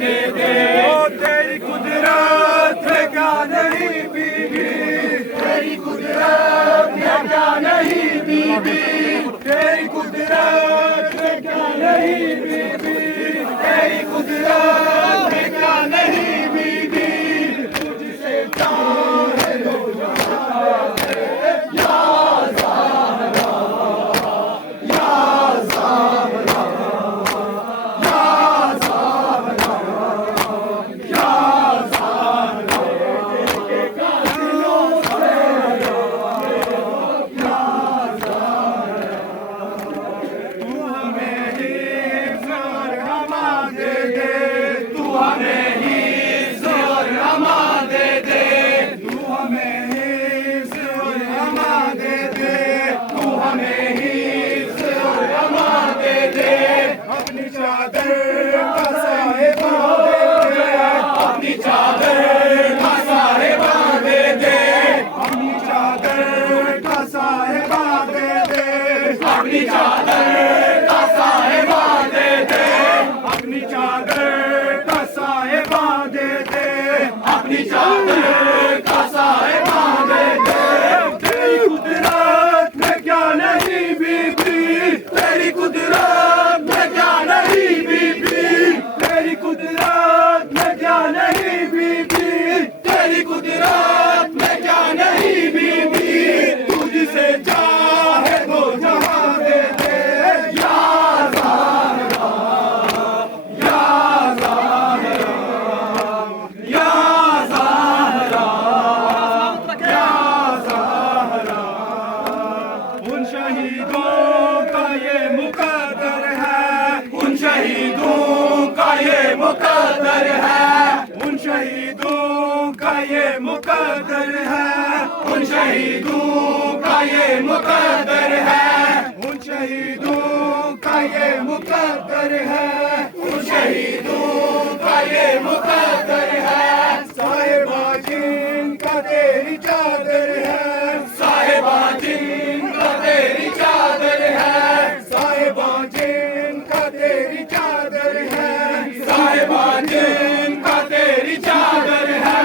दे दे। ओ तेरी कुदरत है क्या नहीं बीबी, तेरी कुदरत है क्या नहीं बीबी, तेरी कुदरत है क्या नहीं बीबी, तेरी कुदरत है क्या नहीं बीबी। तुझसे चाहे लो या ज़हरा, या ज़हरा, या ज़हरा, या ज़हरा। के कातिलों से या ज़हरा। तू हमें हिफ्ज़ और अमान दे दे, तू हमें हिफ्ज़ और अमान दे दे, तू हमें हिफ्ज़ और अमान दे दे, तू हमें हिफ्ज़ और अमान दे दे। अपनी चादर का साहिबा दे दे, अपनी चादर का साहिबा दे दे, अपनी चादर का साहिबा दे दे, अपनी चादर का साहिबा दे दे, अपनी चादर का साहिबा दे दे, अपनी चादर का साहिबा दे दे। तेरी कुदरत में क्या नहीं बीबी, तेरी कुदरत में क्या नहीं बीबी, तेरी कुदरत में क्या नहीं बीबी, तेरी कुदरत में क्या नहीं बीबी। तुझसे चाहे दो जहां दे दे, या ज़हरा, या ज़हरा, या ज़हरा, या ज़हरा। उन शहीदों का ये मुकद्दर है, उन शहीदों का ये मुकद्दर है, उन शहीदों का ये मुकद्दर है, उन शहीदों का ये मुकद्दर है, उन शहीदों का ये मुकद्दर है, उन शहीदों का ये मुकद्दर है। साहिबा जिनका तेरी चादर है, साहिबा जिनका तेरी चादर है, साहिबा जिनका तेरी चादर है, साहिबा जिनका तेरी चादर है,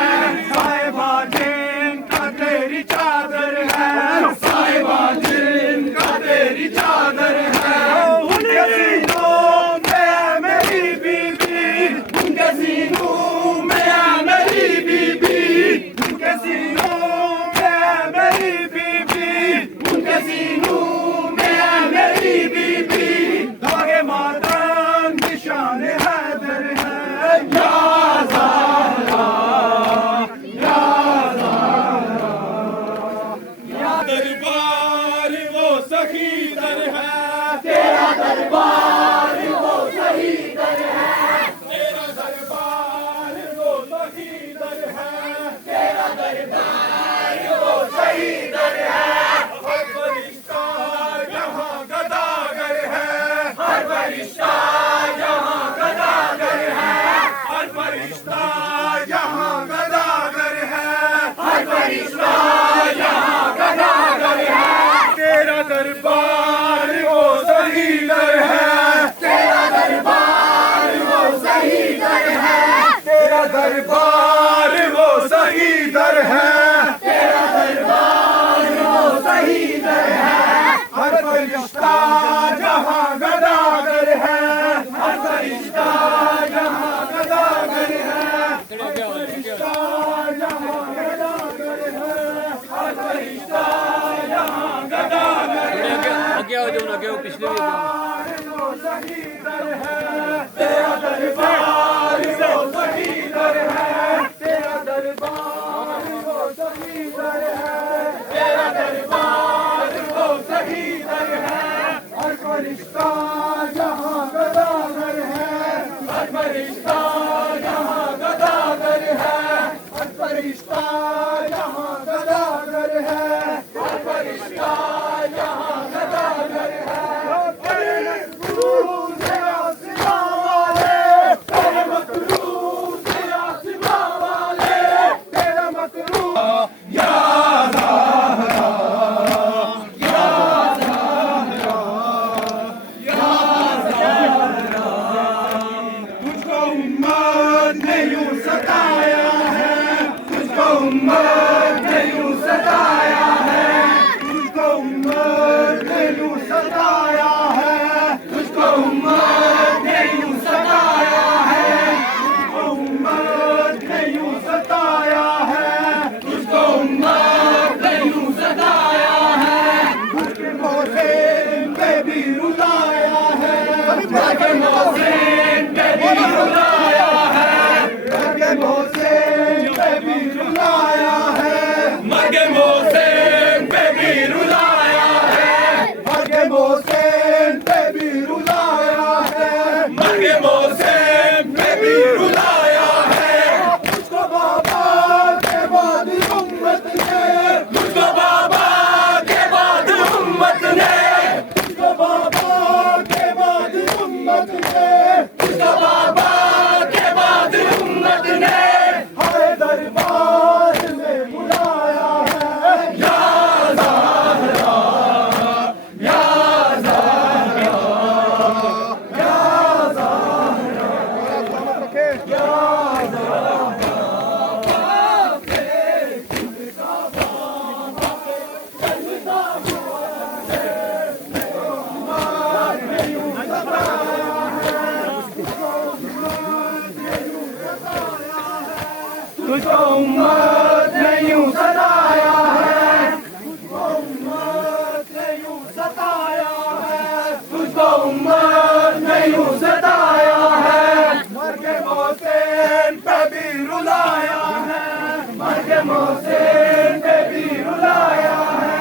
साहिबा जिनका तेरी चादर है, साहिबा जिनका तेरी चादर है। उनके सीनों में है मेरी बीबी, उनके सीनों में है मेरी बीबी, उनके सीनों में है मेरी बीबी, उनके सीनों में है मेरी बीबी। धागे मातम निशान हैदर है, या ज़हरा, या ज़हरा, या दरबार वो सखी दर है, तेरा दरबार वो सही दर है, तेरा दरबार वो सही दर है, तेरा दरबार वो सही दर है। हर फरिश्ता यहाँ गदागर है, हर फरिश्ता यहाँ गदागर है, हर फरिश्ता यहाँ गदागर है, हर फरिश्ता यहाँ गदागर है। तेरा दरबार वो सही दर है, तेरा दरबार वो सही दर है, तेरा दरबार वो सही दर है, तेरा दरबार वो सही दर है। हर फरिश्ता जहाँ गदागर है, हर फरिश्ता जहाँ गदागर है, हर फरिश्ता जहाँ गदागर है, हर फरिश्ता जहाँ गदागर है। आगे आओ जो आगे आओ पिछले भी वो सही दर है, तेरा दरबार वो सही दर है, तेरा दरबार वो सही दर है, तेरा दरबार वो सही दर है। हर फरिश्ता जहाँ गदागर है, हर फरिश्ता जहाँ गदागर है, हर फरिश्ता जहाँ गदागर है, हर फरिश्ता जहाँ गदागर है। तेरे मकरूज है आसमां वाले, तेरे मकरूज है आसमां वाले, तेरा मकरूज या ज़हरा, या ज़हरा, या ज़हरा। तुझको उम्मत सताया है, तुझको उम्मत ने यूं सताया है, तुझको उम्मत ने यूं सताया है, तुझको उम्मत ने यूं सताया है, तुझको उम्मत ने यूं सताया है, तुझको उम्मत ने यूं सताया है, मरके मोहसिन पे भी रुलाया है, मरके मोहसिन पे भी रुलाया है, मरके मोहसिन पे भी रुलाया है, मरके मोहसिन पे भी रुलाया है, मरके मोहसिन पे भी रुलाया है, मरके मोहसिन पे भी रुलाया है, तुझको बाबा के बाद उम्मत ने, तुझको बाबा के बाद उम्मत ने, तुझको बाबा के बाद उम्मत ने, तुझको बाबा के बाद उम्मत ने हर दरबार में बुलाया है, या ज़हरा, या ज़हरा, या ज़हरा, या तुझको उम्मत ने यूं सताया है, तुझको उम्मत ने यूं सताया है, तुझको उम्मत ने यूं सताया है, मरके मोहसिन पे भी रुलाया है, मरके मोहसिन पे भी रुलाया है,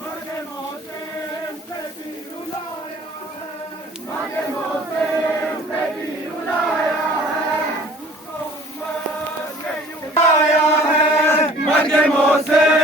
मरके मोहसिन पे भी रुलाया है, मरके मोहसिन पे भी रुलाया है, तुझको उम्मत ने यूं सताया है, मरके मोहसिन